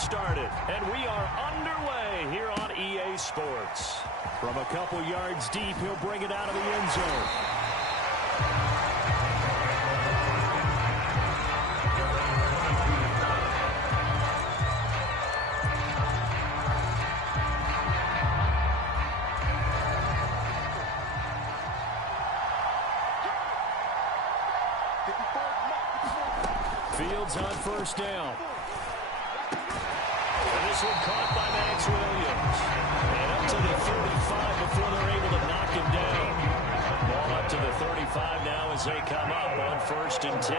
started, and we are underway here on EA Sports. From a couple yards deep, he'll bring it out of the end zone. Fields on first down. And this one caught by Max Williams. And up to the 35 before they're able to knock him down. Ball up to the 35 now as they come up on 1st and 10.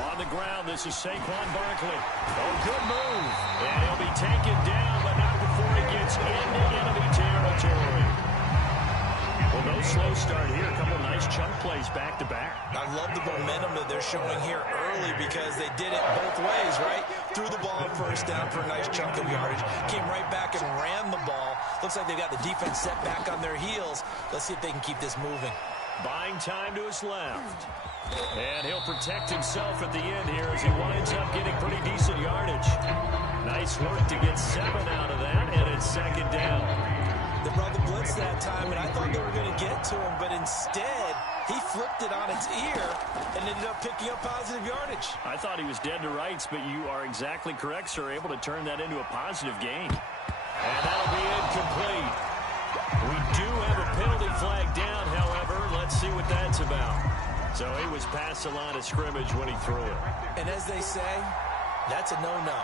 On the ground, this is Saquon Barkley. Oh, good move. And he'll be taken down, but not before he gets into enemy territory. Well, no slow start here. A couple nice chunk plays back-to-back. I love the momentum that they're showing here early because they did it both ways, right? Threw the ball on first down for a nice chunk of yardage. Came right back and ran the ball. Looks like they've got the defense set back on their heels. Let's see if they can keep this moving. Buying time to his left. And he'll protect himself at the end here as he winds up getting pretty decent yardage. Nice work to get 7 out of that, and it's 2nd down. They brought the blitz that time, and I thought they were going to get to him, but instead, he flipped it on its ear and ended up picking up positive yardage. I thought he was dead to rights, but you are exactly correct, sir. Able to turn that into a positive gain. And that'll be incomplete. We do have a penalty flag down, however. Let's see what that's about. So he was past the line of scrimmage when he threw it. And as they say, that's a no-no.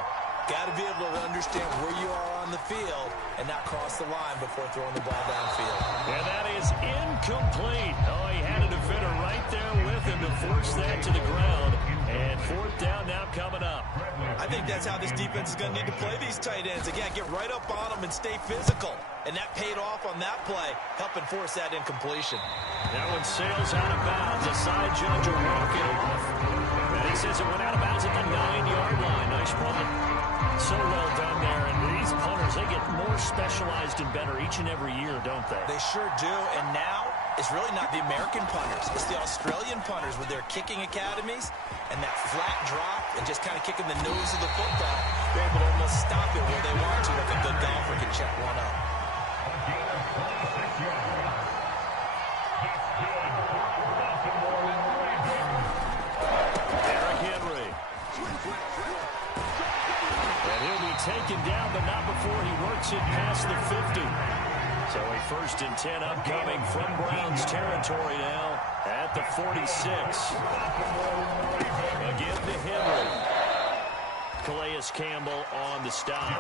Got to be able to understand where you are on the field and not cross the line before throwing the ball downfield. And that is incomplete. Oh, he had a defender right there with him to force that to the ground. And 4th down now coming up. I think that's how this defense is going to need to play these tight ends. Again, get right up on them and stay physical. And that paid off on that play, helping force that incompletion. That one sails out of bounds. The side judge will walk it off. And he says it went out of bounds at the 9-yard line. Nice punt. So well done there, and these punters, they get more specialized and better each and every year, don't they? They sure do, and now it's really not the American punters. It's the Australian punters with their kicking academies and that flat drop and just kind of kicking the nose of the football. They're able to almost stop it where they want to, like a good golfer can check one up. Taken down, but not before he works it past the 50. So a 1st and 10 upcoming from Browns territory now at the 46. Again to Henry. Calais Campbell on the stop.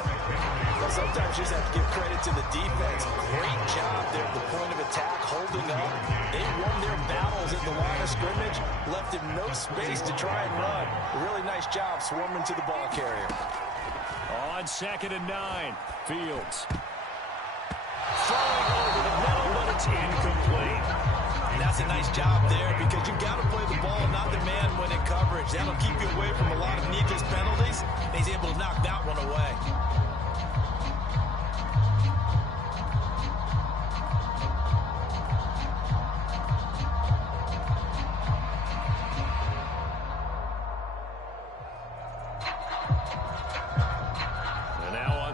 Well, sometimes you just have to give credit to the defense. Great job there at the point of attack, holding up. They won their battles at the line of scrimmage, left him no space to try and run. A really nice job swarming to the ball carrier. On 2nd and 9, Fields. Throwing over the middle, but it's incomplete. And that's a nice job there because you've got to play the ball, not the man when in coverage. That'll keep you away from a lot of needless penalties. And he's able to knock that one away.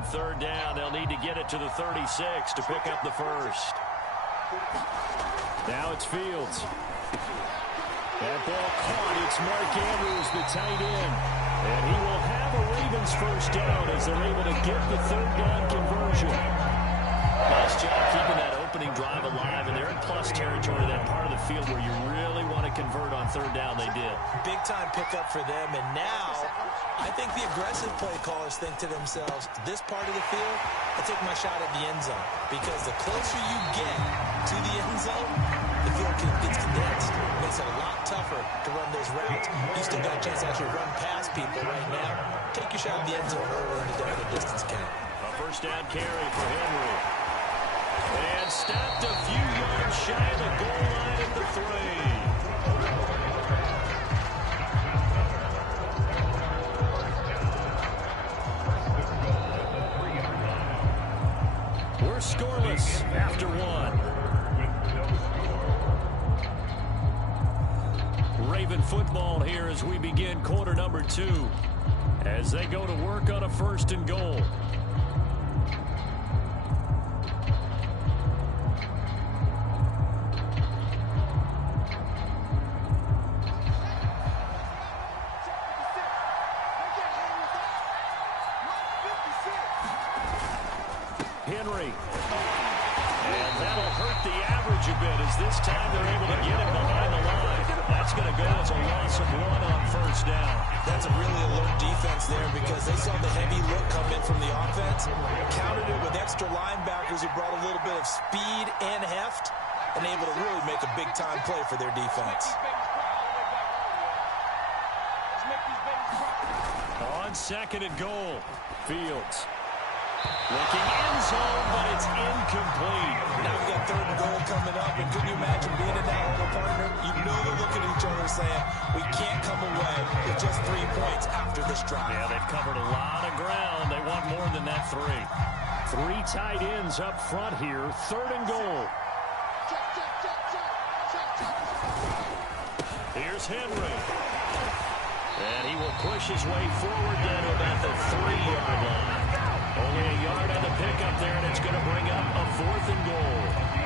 Third down, they'll need to get it to the 36 to pick up the 1st. Now it's Fields. That ball caught. It's Mark Andrews, the tight end. And he will have a Ravens 1st down as they're able to get the 3rd down conversion. Nice job keeping that opening drive alive, and they're in plus territory, that part of the field where you really want to convert on 3rd down. They did. Big time pickup for them, and now I think the aggressive play callers think to themselves, this part of the field, I take my shot at the end zone. Because the closer you get to the end zone, the field gets condensed. It makes it a lot tougher to run those routes. You still got a chance to actually run past people right now. Take your shot at the end zone early in the distance count. A 1st down carry for Henry. And stopped a few yards shy of the goal line at the 3. We're scoreless after 1. Raven football here as we begin quarter number 2. As they go to work on a 1st and goal. Henry. And that'll hurt the average a bit as this time they're able to get him behind the line. That's going to go as a loss of 1 on 1st down. That's a really alert defense there because they saw the heavy look come in from the offense, countered it with extra linebackers who brought a little bit of speed and heft, and able to really make a big-time play for their defense. On 2nd and goal, Fields. Looking end zone, but it's incomplete. Now we've got 3rd and goal coming up, and can you imagine being in that little partner? You know they're looking at each other saying, we can't come away with just 3 points after this drive. Yeah, they've covered a lot of ground. They want more than that 3. 3 tight ends up front here, 3rd and goal. Here's Henry. And he will push his way forward down to about the 3-yard line. Only a yard on the pickup there, and it's going to bring up a 4th and goal.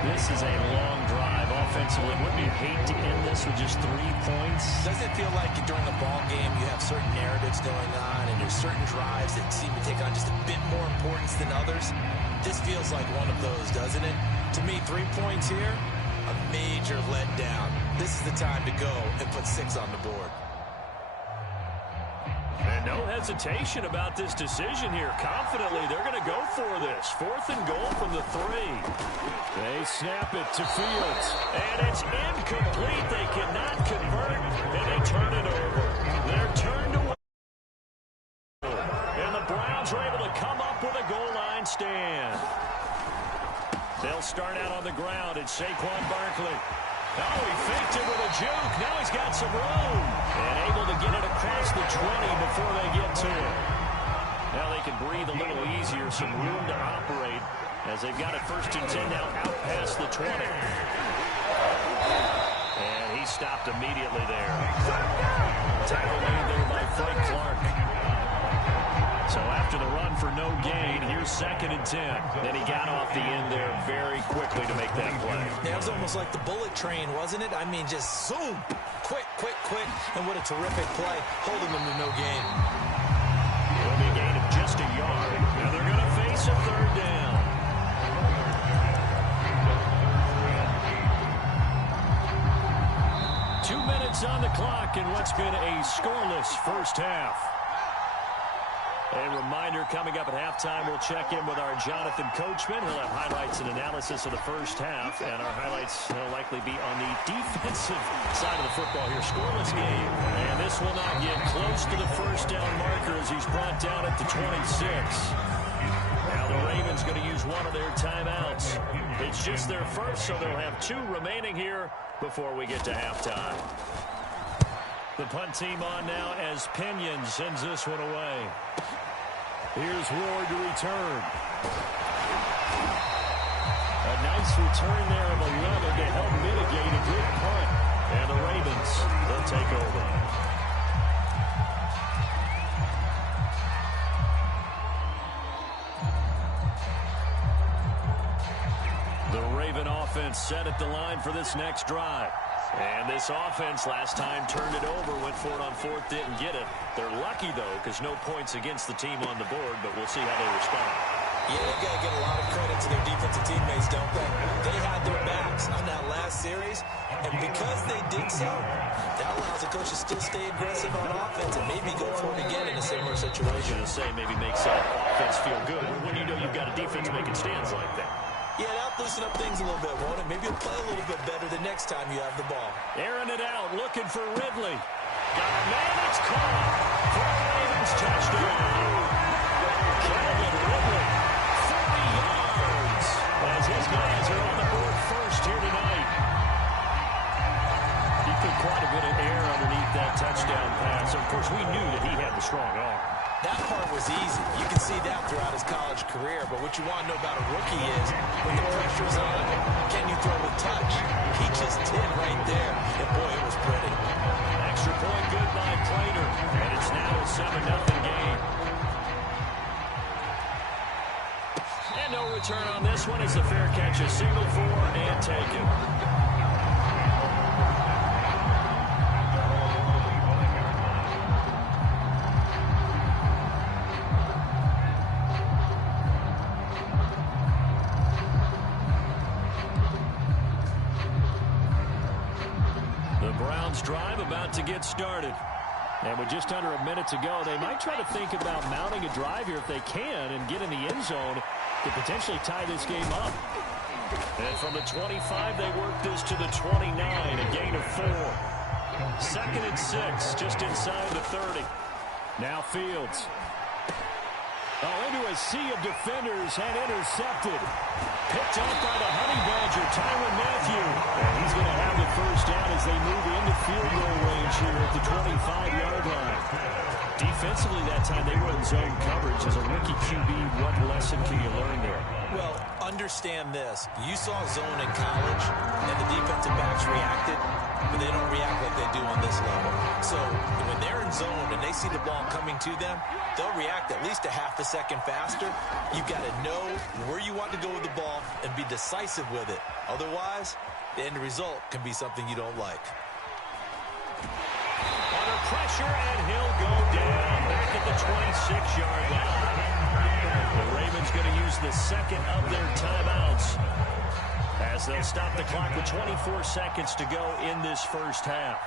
This is a long drive offensively. Wouldn't you hate to end this with just 3 points? Doesn't it feel like during a ball game you have certain narratives going on and there's certain drives that seem to take on just a bit more importance than others? This feels like one of those, doesn't it? To me, 3 points here, a major letdown. This is the time to go and put 6 on the board. And no hesitation about this decision here. Confidently, they're going to go for this. 4th and goal from the 3. They snap it to Fields. And it's incomplete. They cannot convert, and they turn it over. They're turned away. And the Browns are able to come up with a goal line stand. They'll start out on the ground. It's Saquon Barkley. Oh, he faked it with a juke. Now he's got some room. And able to get it across the 20 before they get to it. Now they can breathe a little easier, some room to operate as they've got it 1st and 10 now out past the 20. And he stopped immediately there. Tackle made there by Frank Clark. So after the run for no gain, here's 2nd and 10. Then he got off the end there very quickly to make that play. Yeah, it was almost like the bullet train, wasn't it? I mean, just zoom. Quick, quick, quick. And what a terrific play, holding them to no gain. It'll be a gain of just a yard. Now they're going to face a 3rd down. Two minutes on the clock in what's been a scoreless 1st half. A reminder, coming up at halftime, we'll check in with our Jonathan Coachman. He'll have highlights and analysis of the 1st half, and our highlights will likely be on the defensive side of the football here. Scoreless game, and this will not get close to the 1st down marker as he's brought down at the 26. Now the Ravens going to use one of their timeouts. It's just their 1st, so they'll have 2 remaining here before we get to halftime. The punt team on now as Pinion sends this one away. Here's Ward to return. A nice return there of 11 to help mitigate a good punt. And the Ravens, they'll take over. The Raven offense set at the line for this next drive. And this offense last time turned it over, went for it on 4th, didn't get it. They're lucky, though, because no points against the team on the board, but we'll see how they respond. Yeah, they've got to get a lot of credit to their defensive teammates, don't they? They had their backs on that last series, and because they did so, that allows the coach to still stay aggressive on offense and maybe go for it again in a similar situation. I was going to say, maybe makes that offense feel good when you know you've got a defense making stands like that. Yeah, that'll loosen up things a little bit, won't it? Maybe you'll play a little bit better the next time you have the ball. Airing it out, looking for Ridley. Got a man, it's caught for a Ravens touchdown. Calvin Ridley, 40 yards, as his guys are on the board 1st here tonight. He put quite a bit of air underneath that touchdown pass. Of course, we knew that he had the strong arm. That part was easy. You can see that throughout his college career. But what you want to know about a rookie is when the pressure's on, can you throw with touch? He just did right there. And, boy, it was pretty. 7-0 game. And no return on this one as the fair catch is signaled for and taken. Drive about to get started. And with just under a minute to go, they might try to think about mounting a drive here if they can and get in the end zone to potentially tie this game up. And from the 25, they work this to the 29, a gain of 4. 2nd and 6, just inside the 30. Now Fields. Oh, into a sea of defenders and intercepted. Picked up by the Honey Badger, Tyrann Mathieu. And he's going to have the first down as they move into field goal range here at the 25-yard line. Defensively that time, they were in zone coverage. As a rookie QB, what lesson can you learn there? Well, understand this. You saw zone in college, and the defensive backs reacted, but they don't react like they do on this level. So when they're in zone and they see the ball coming to them, they'll react at least a half a second faster. You've got to know where you want to go with the ball and be decisive with it. Otherwise, the end result can be something you don't like. Under pressure, and he'll go down back at the 26-yard line. The Ravens going to use the second of their timeouts as they'll stop the clock with 24 seconds to go in this first half.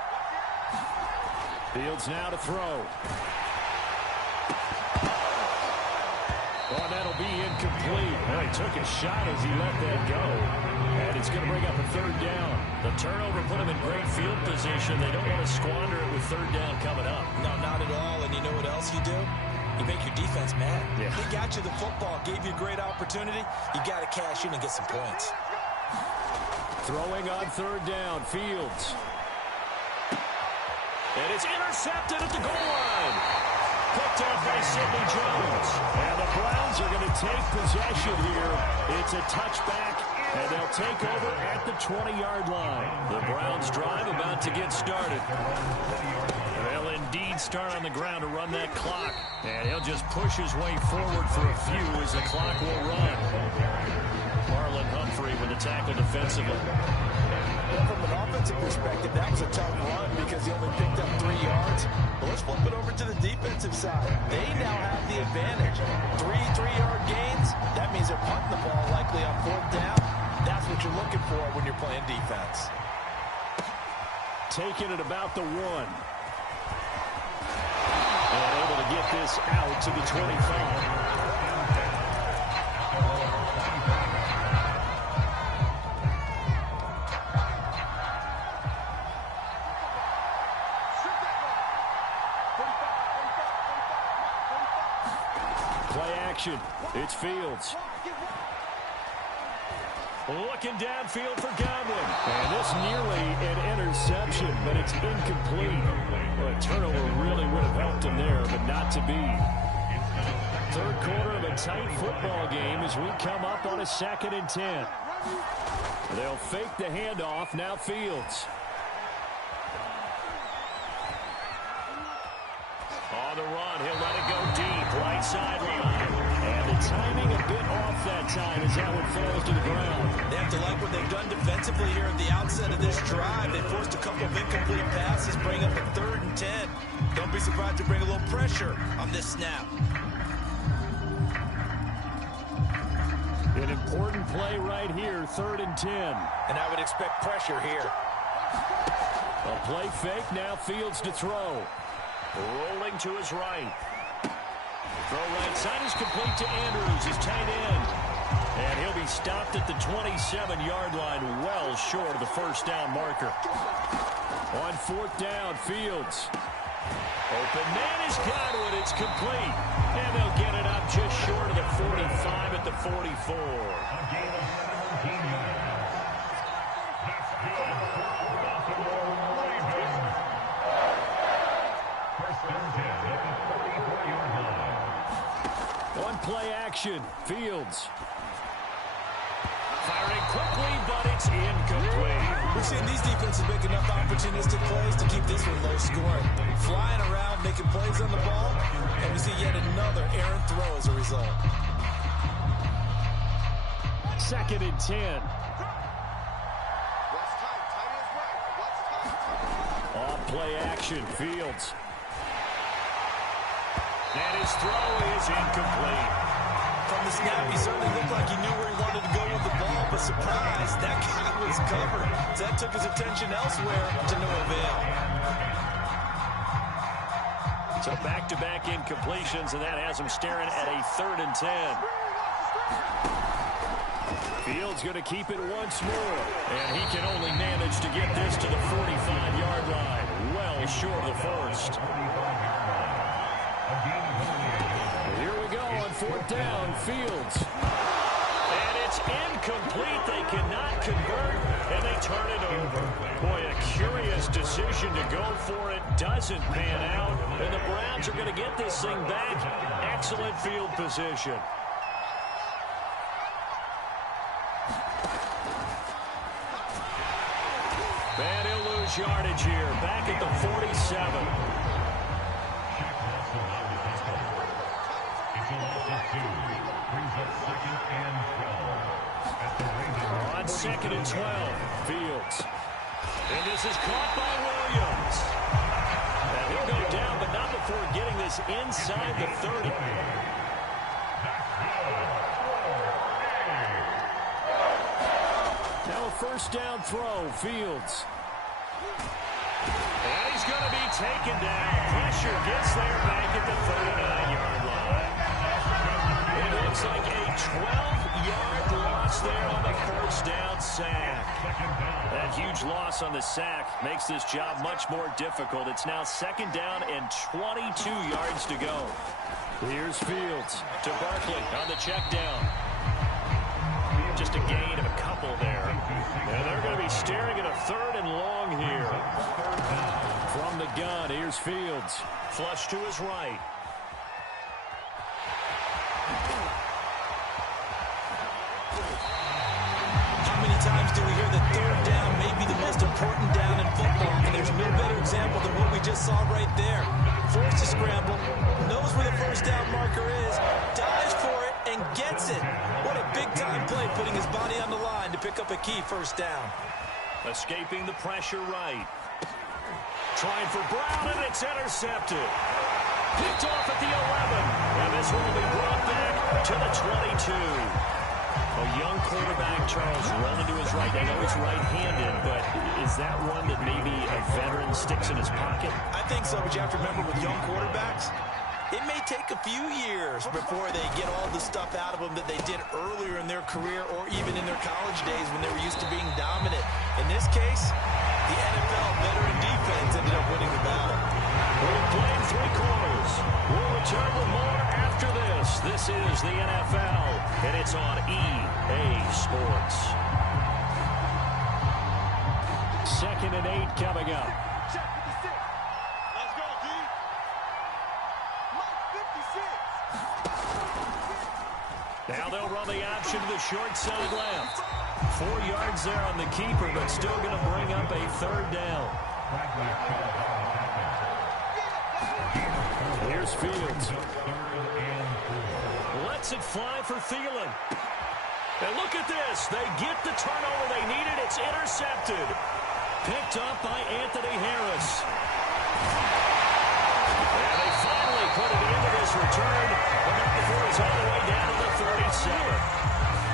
Fields now to throw. Oh, that'll be incomplete. Well, he took a shot as he let that go. And it's going to bring up a third down. The turnover put him in great field position. They don't want to squander it with third down coming up. No, not at all. And you know what else you do? You make your defense mad. Yeah. They got you the football, gave you a great opportunity. You got to cash in and get some points. Throwing on third down, Fields. And it's intercepted at the goal line. Picked up by Sidney Jones. And the Browns are going to take possession here. It's a touchback, and they'll take over at the 20-yard line. The Browns drive about to get started. They'll indeed start on the ground to run that clock. And he'll just push his way forward for a few as the clock will run. Marlon Humphrey with the tackle defensively. Well, from an offensive perspective, that was a tough run because he only picked up 3 yards. But let's flip it over to the defensive side. They now have the advantage. 3-3-yard gains. That means they're punting the ball likely on 4th down. That's what you're looking for when you're playing defense. Taking it about the 1. And able to get this out to the 25. It's Fields. Looking downfield for Godwin. And this nearly an interception, but it's incomplete. Well, a turnover really would have helped him there, but not to be. Third quarter of a tight football game as we come up on a 2nd and 10. They'll fake the handoff. Now Fields. On the run, he'll let it go deep. Right sideline. And the timing a bit off that time as that one falls to the ground. They have to like what they've done defensively here at the outset of this drive. They forced a couple of incomplete passes, bring up a 3rd and 10. Don't be surprised to bring a little pressure on this snap. An important play right here, 3rd and 10. And I would expect pressure here. A play fake, now Fields to throw. Rolling to his right. Throw right side is complete to Andrews, his tight end. And he'll be stopped at the 27-yard line, well short of the first down marker. On 4th down, Fields. Open man is Godwin, it's complete. And they'll get it up just short of the 45 at the 44. Play action. Fields. Firing quickly, but it's incomplete. We've seen these defenses make enough opportunistic plays to keep this one low scoring. Flying around, making plays on the ball, and we see yet another errant throw as a result. 2nd and 10. Off play action, Fields. And his throw is incomplete. From the snap, he certainly looked like he knew where he wanted to go with the ball, but surprise, that guy was covered. So that took his attention elsewhere to no avail. So back-to-back incompletions, and that has him staring at a 3rd and 10. Fields going to keep it once more, and he can only manage to get this to the 45-yard line. Well short of the first. Here we go on 4th down, Fields. And it's incomplete. They cannot convert, and they turn it over. Boy, a curious decision to go for it. Doesn't pan out, and the Browns are going to get this thing back. Excellent field position. And he'll lose yardage here. Back at the 47. On 2nd and 12, Fields. And this is caught by Williams. And he'll go down, but not before getting this inside the 30. Now a 1st down throw, Fields. And he's going to be taken down. Pressure gets there back at the 39-yard line. It looks like a 12-yard loss there on the 1st down sack. That huge loss on the sack makes this job much more difficult. It's now 2nd down and 22 yards to go. Here's Fields to Barkley on the check down. Just a gain of a couple there. And they're going to be staring at a 3rd and long here. From the gun, here's Fields. Flush to his right. How many times do we hear that 3rd down may be the most important down in football? And there's no better example than what we just saw right there. Forced to scramble, knows where the 1st down marker is, dives for it, and gets it. What a big-time play, putting his body on the line to pick up a key 1st down. Escaping the pressure right. Trying for Brown, and it's intercepted. Picked off at the 11. And this one will be brought back to the 22. A young quarterback, Charles, rolling to his right. I know he's right-handed, but is that one that maybe a veteran sticks in his pocket? I think so, but you have to remember with young quarterbacks, it may take a few years before they get all the stuff out of them that they did earlier in their career or even in their college days when they were used to being dominant. In this case, the NFL veteran defense ended up winning the battle. We've played 3 quarters. We'll return with more after this. This is the NFL, and it's on EA Sports. 2nd and 8 coming up. Now they'll run the option to the short side left. 4 yards there on the keeper, but still going to bring up a 3rd down. Here's Fields. Lets it fly for Thielen. And look at this. They get the turnover they needed. It's intercepted. Picked up by Anthony Harris. And they finally put it into this return, but not before he's all the way down to the 37.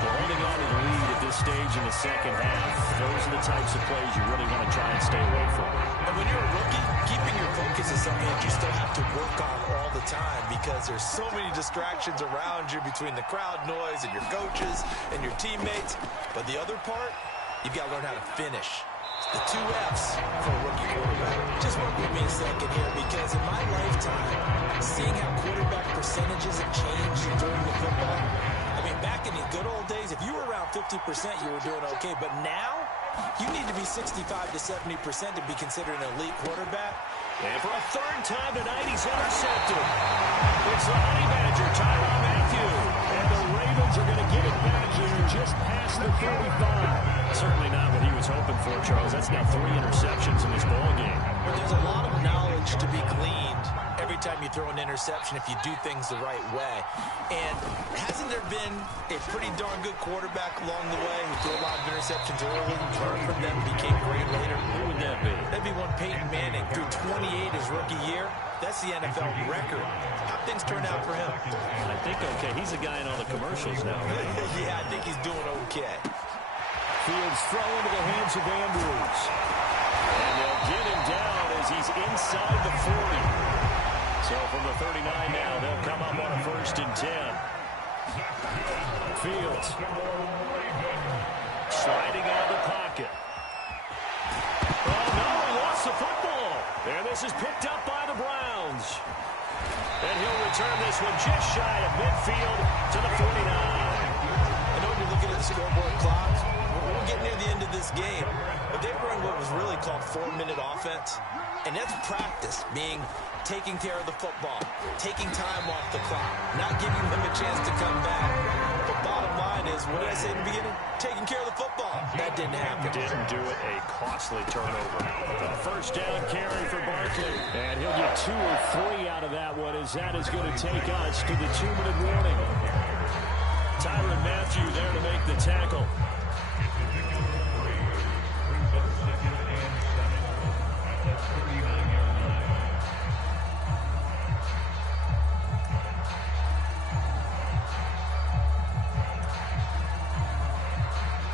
They're holding on to the lead at this stage in the 2nd half. Those are the types of plays you really want to try and stay away from. And when you're a rookie, keeping your focus is something that you still have to work on all the time because there's so many distractions around you between the crowd noise and your coaches and your teammates. But the other part, you've got to learn how to finish. The 2 F's for a rookie quarterback. Just work with me a second here because in my lifetime, seeing how quarterback percentages have changed during the football, I mean, back in the good old days, if you were around 50%, you were doing okay. But now, you need to be 65 to 70% to be considered an elite quarterback. And for a 3rd time tonight, he's intercepted. It's the Honey Badger, Tyrann Mathieu. And the Ravens Browns are going to get it back here just past the 35. Certainly not what he was hoping for, Charles. That's now 3 interceptions in this ball game. But there's a lot of knowledge to be gleaned every time you throw an interception if you do things the right way. And hasn't there been a pretty darn good quarterback along the way who threw a lot of interceptions early, learned from them, became great later? Who would that be? That'd be one Peyton Manning threw 28 his rookie year. That's the NFL record. How'd things turn out for him? I think okay. He's the guy in all the commercials now, right? Yeah, I think he's doing okay. Fields throw into the hands of Andrews. And they'll get him down as he's inside the 40. So from the 39 now, they'll come up on a 1st and 10. Fields sliding out of the pocket. Oh, no, he lost the football. And this is picked up by the Browns. And he'll return this one just shy of midfield to the 49. I know you're looking at the scoreboard clock. We're getting near the end of this game. But they run what was really called 4-minute offense. And that's practice, being taking care of the football, taking time off the clock, not giving them a chance to come back. The bottom line is, what did I say in the beginning? Taking care of the football. That didn't happen. Didn't do it. A costly turnover. A 1st down carry for Barkley. And he'll get 2 or 3 out of that one, as that is going to take us to the 2-minute warning. Tyrann Mathieu there to make the tackle.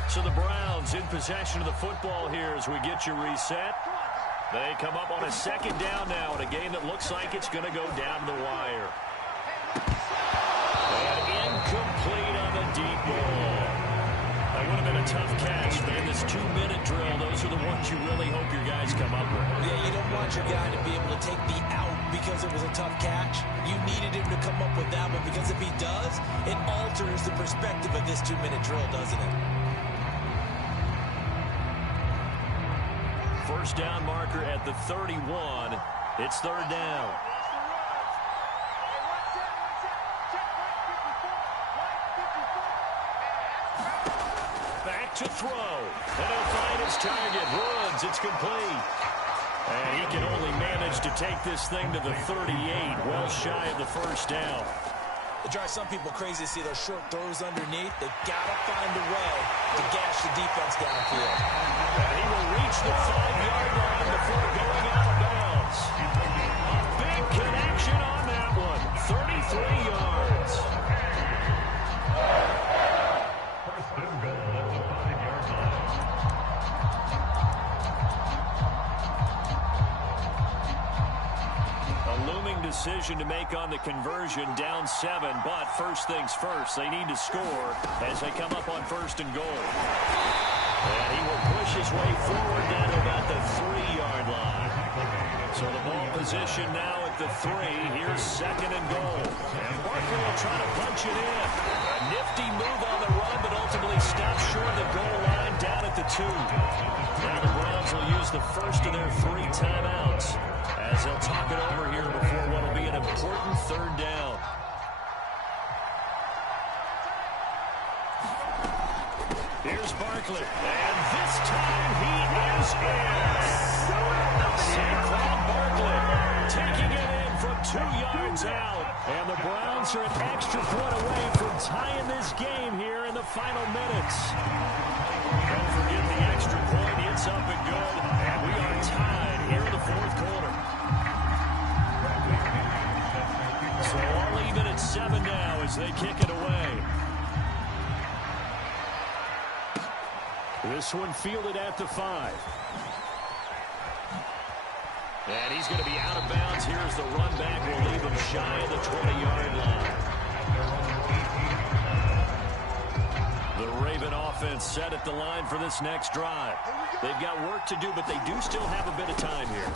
So the Browns in possession of the football here as we get you reset. They come up on a 2nd down now in a game that looks like it's going to go down the wire. And incomplete on the deep ball. That would have been a tough catch, but in this 2-minute drill, those are the ones you really hope your guys come up with. Yeah, you don't want your guy to be able to take the out because it was a tough catch. You needed him to come up with that one, because if he does, it alters the perspective of this 2-minute drill, doesn't it? 1st down marker at the 31. It's 3rd down. Back to throw. And he'll find his target. Woods, it's complete. And he can only manage to take this thing to the 38, well shy of the 1st down. It drives some people crazy to see those short throws underneath. They got to find a way to gash the defense downfield. And he will reach the 5-yard line before going out of bounds. A big connection on that one. 33 yards. Decision to make on the conversion, down 7, but first things first, they need to score as they come up on 1st and goal. And he will push his way forward down to about the 3-yard line. So the ball position now at the 3. Here's 2nd and goal. And Barkley will try to punch it in. A nifty move on the run, but ultimately stops short of the goal line down at the 2. Now the Browns will use the first of their 3 timeouts as they'll talk it over here before what will be an important 3rd down. Here's Barkley, and this time he is in. Saquon Barkley taking it in from 2 yards out, and the Browns are an extra point away from tying this game here in the final minutes. Don't forget the extra point, it's up and good, and we are tied here in the 4th quarter. So all even at 7 now as they kick it away. This one fielded at the 5. And he's going to be out of bounds here as the run back will leave him shy of the 20-yard line. The Raven offense set at the line for this next drive. They've got work to do, but they do still have a bit of time here.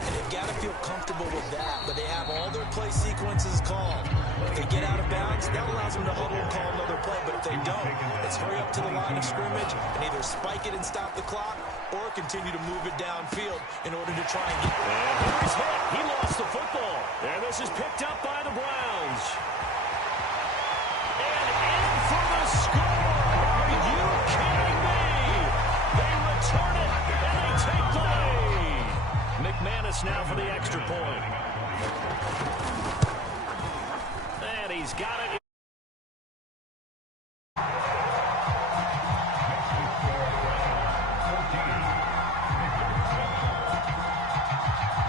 And they've got to feel comfortable with that, but they have all their play sequences called. If they get out of bounds, that allows them to huddle and call another play, but if they don't, it's hurry up to the line of scrimmage and either spike it and stop the clock or continue to move it downfield in order to try and get... And here's hit. He lost the football. And this is picked up by the Browns. And in for Pass now for the extra point. And he's got it.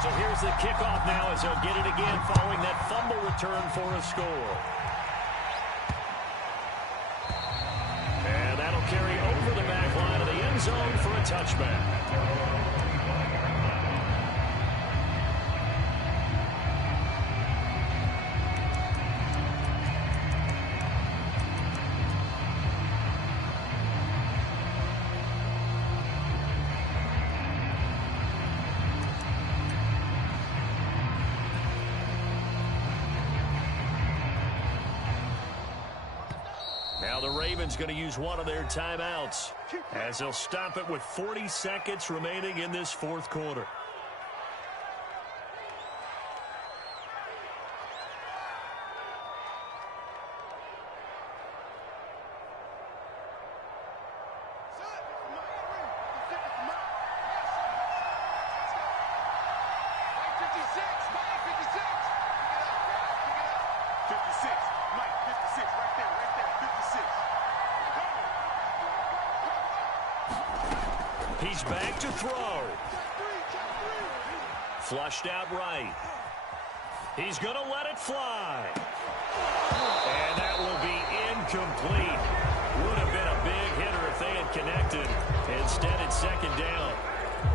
So here's the kickoff now as he'll get it again following that fumble return for a score. And that'll carry over the back line of the end zone for a touchback. Now the Ravens going to use one of their timeouts as they'll stop it with 40 seconds remaining in this fourth quarter. He's back to throw. Flushed out right. He's going to let it fly. And that will be incomplete. Would have been a big hitter if they had connected. Instead, it's second down.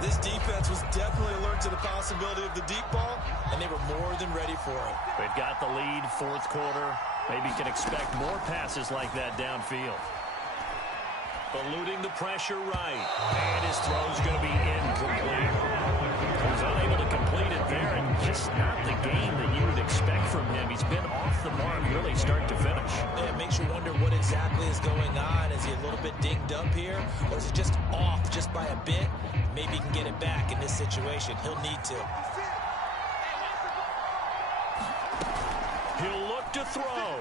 This defense was definitely alert to the possibility of the deep ball, and they were more than ready for it. They've got the lead, fourth quarter. Maybe can expect more passes like that downfield. Eluding the pressure right. And his throw's going to be incomplete. He was unable to complete it there, and just not the game that you would expect from him. He's been off the mark really start to finish. Yeah, it makes you wonder what exactly is going on. Is he a little bit dinged up here? Or is he just off just by a bit? Maybe he can get it back in this situation. He'll need to. He'll look to throw.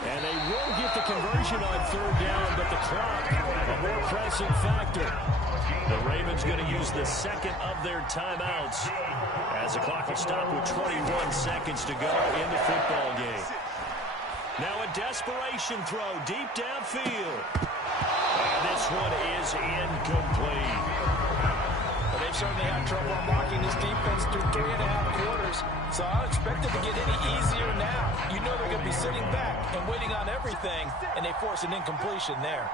And they will get the conversion on third down, but the clock, a more pressing factor. The Ravens going to use the second of their timeouts as the clock will stop with 21 seconds to go in the football game. Now a desperation throw deep downfield. And this one is incomplete. Well, they've certainly had trouble unlocking this defense through 3.5 quarters. So I don't expect it to get any easier now. You know they're going to be sitting back and waiting on everything, and they force an incompletion there.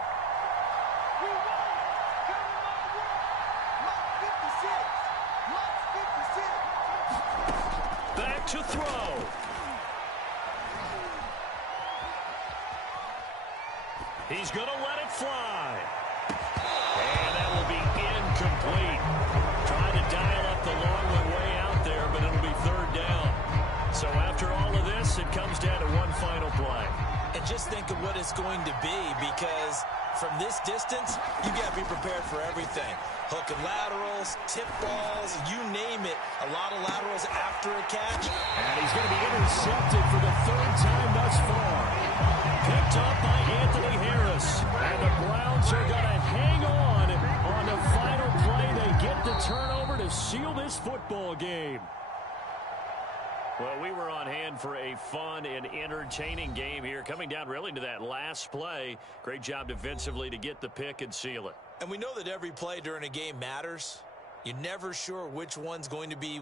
Back to throw. He's going to let it fly. And that will be incomplete. Trying to dial up the long way out there, but it'll be third down. So after all of this, it comes down to one final play. And just think of what it's going to be, because from this distance, you got to be prepared for everything. Hook and laterals, tip balls, you name it. A lot of laterals after a catch. And he's going to be intercepted for the third time thus far. Picked up by Anthony Harris. And the Browns are going to hang on the final play. They get the turnover to seal this football game. Well, we were on hand for a fun and entertaining game here. Coming down really to that last play. Great job defensively to get the pick and seal it. And we know that every play during a game matters. You're never sure which one's going to be